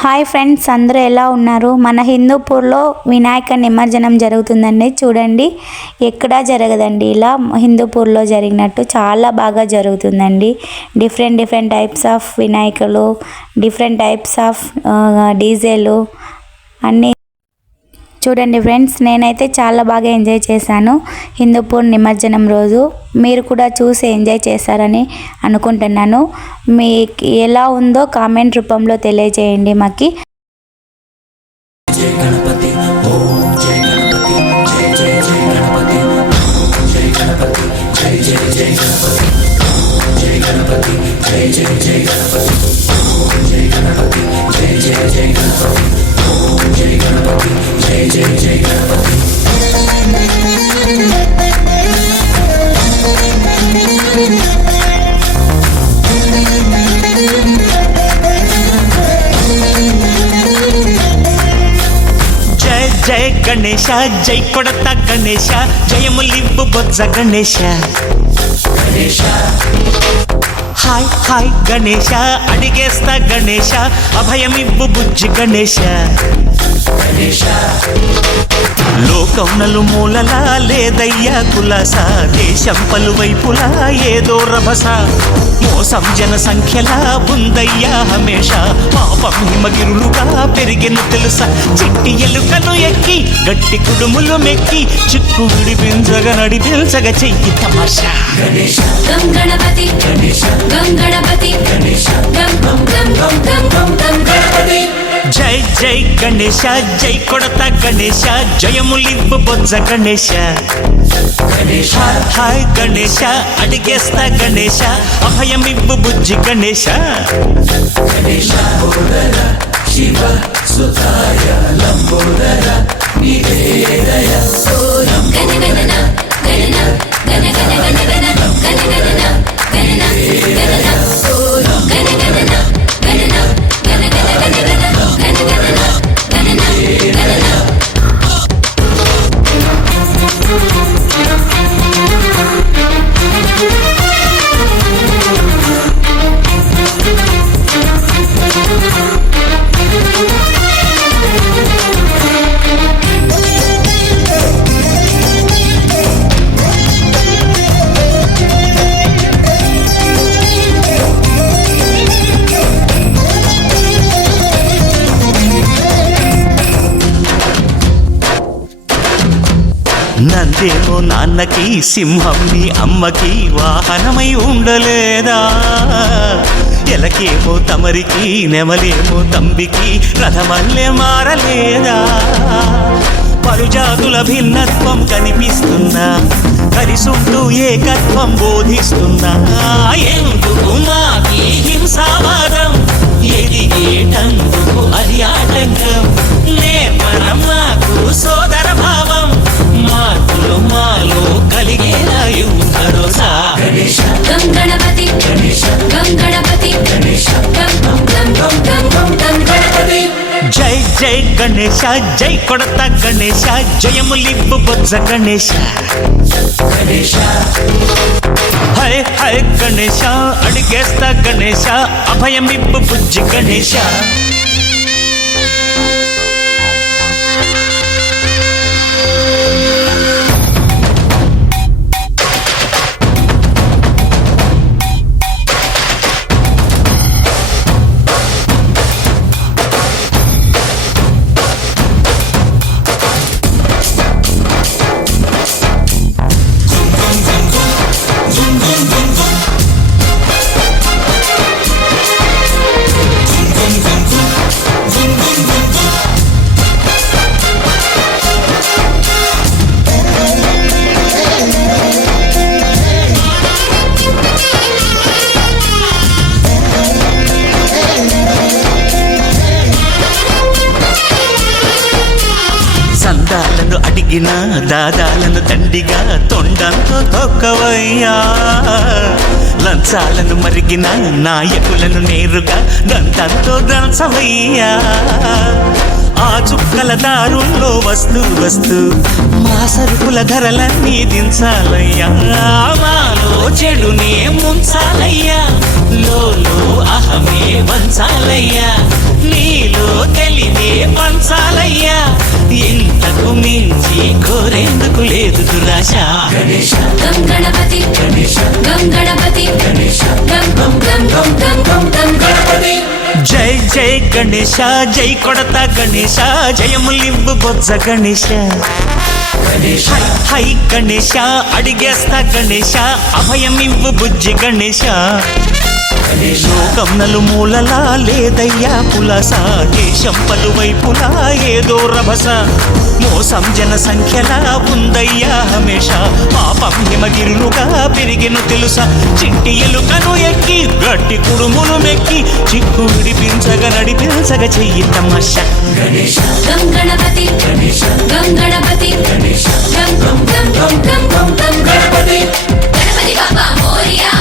Hi friends, అందరూ ఎలా ఉన్నారు? మన హిందూపూర్లో వినాయక నిమజ్జనం జరుగుతుందండి. చూడండి, ఎక్కడా జరగదండి ఇలా హిందూపూర్లో జరిగినట్టు. చాలా బాగా జరుగుతుందండి. డిఫరెంట్ టైప్స్ ఆఫ్ వినాయకులు, డిఫరెంట్ టైప్స్ ఆఫ్ డీజేలు అన్నీ చూడండి ఫ్రెండ్స్. నేనైతే చాలా బాగా ఎంజాయ్ చేశాను హిందూపూర్ నిమజ్జనం రోజు. మీరు కూడా చూసి ఎంజాయ్ చేశారని అనుకుంటున్నాను. మీకు ఎలా ఉందో కామెంట్ రూపంలో తెలియజేయండి మాకి. జయ గణేశ, జై కొడత గణేశ, జయములివ్వు బొజ్జ గణేశ. హాయ్ హాయ్ గణేశ, అడిగేస్తా గణేశ, అభయమివ్వు బుజ్జి గణేశ. లోకం నలుమూలలా లేదయ్యా కులాస, దేశం పలువైపులా ఏదో రభస. మోసం జన సంఖ్యలా ఉందయ్యా హమేష, పాపం హిమగిరులుగా పెరిగెను తెలుసా. చిట్టి ఎలుకను ఎక్కి గట్టి కుడుములు మెక్కి, చిక్కు విడిపించగా నడిపించగా చెయ్యి తమాషా. గం గణపతి గం గణపతి గం గం గం గం గం గం గం గణపతి. జై జై గణేశ, జై కొడత గణేశ, జయములివ్వు బొజ్జ గణేశ. హాయ్ గణేశ, అడిగేస్తా గణేశ, అభయమివ్వు బుజ్జి గణేశ. శివ సుతాయ లంబోదర నివేదయ. గణ గణన గణన గణ గణ గణ గణ గణ గణన గణన గణన గణ గణన గణన గణ గణ గణ గణ గణ గణన గణన గణన. నందేమో నాన్నకి, సింహం నీ అమ్మకి వాహనమై ఉండలేదా. ఎలకేమో తమరికి, నెమలేమో తంబికి రథమల్లే మారలేదా. పలుజాతుల భిన్నత్వం కనిపిస్తున్నా, కలిసుంటూ ఏకత్వం బోధిస్తున్నా. ఎందుకు మాకి హింసావాదం, ఎదిగేటందుకు అది ఆటంకం. నేర్పరం మాకు సోదర భావం, మార్పులు మాలో కలిగేలా భరోసా. గం గణపతి గం గణపతి గం గం గం గం గం గం గం గణపతి. జై జై గణేశ, జై కొడత గణేశ, జయములివ్వు బొజ్జ గణేశ. హై హై గణేశ, అడిగేస్తా గణేశ, అభయమివ్వు బుజ్జి గణేశ. సందాలను అడిగిన దాదాలను దండిగా తొండంతో తొక్కవయ్యా. లంచాలను మరిగిన నాయకులను నేరుగా దంతంతో దంచవయ్యా. ఆ చుక్కల దారుల్లో వస్తూ వస్తూ మా సరుకుల ధరలన్నీ దించాలయ్యా మాలో చెడునే ముంచాలయ్యా లోలో అహమే వంచాలయ్యా నీలో తెలివే పంచాలయ్యా ఇంతకు మించి కోరేందుకు లేదు దురాశ గం గణపతి గం గణపతి గం గం గం గం గం గం గం గణపతి జై జై గణేశ జై కొడత గణేశ జయములివ్వు బొజ్జ గణేశ హై హై గణేశ అడిగేస్తా గణేశ అభయమివ్వు బుజ్జి గణేశ లోకం నలుమూలలా లేదయ్యా పులస దేశం పలువైపులా ఏదో రభస మోసం జన సంఖ్యలా ఉందయ్యా హమేష పాపం హిమగిరులుగా పెరిగెను తెలుసా చిట్టి ఎలుకను ఎక్కి గట్టి కుడుములు మెక్కి చిక్కు విడిపించగా నడిపించగ చెయ్యి తమాష గం గణపతి గం గణపతి గం గం గం గం గం గం గణపతి గణపతి బాబా మోరియా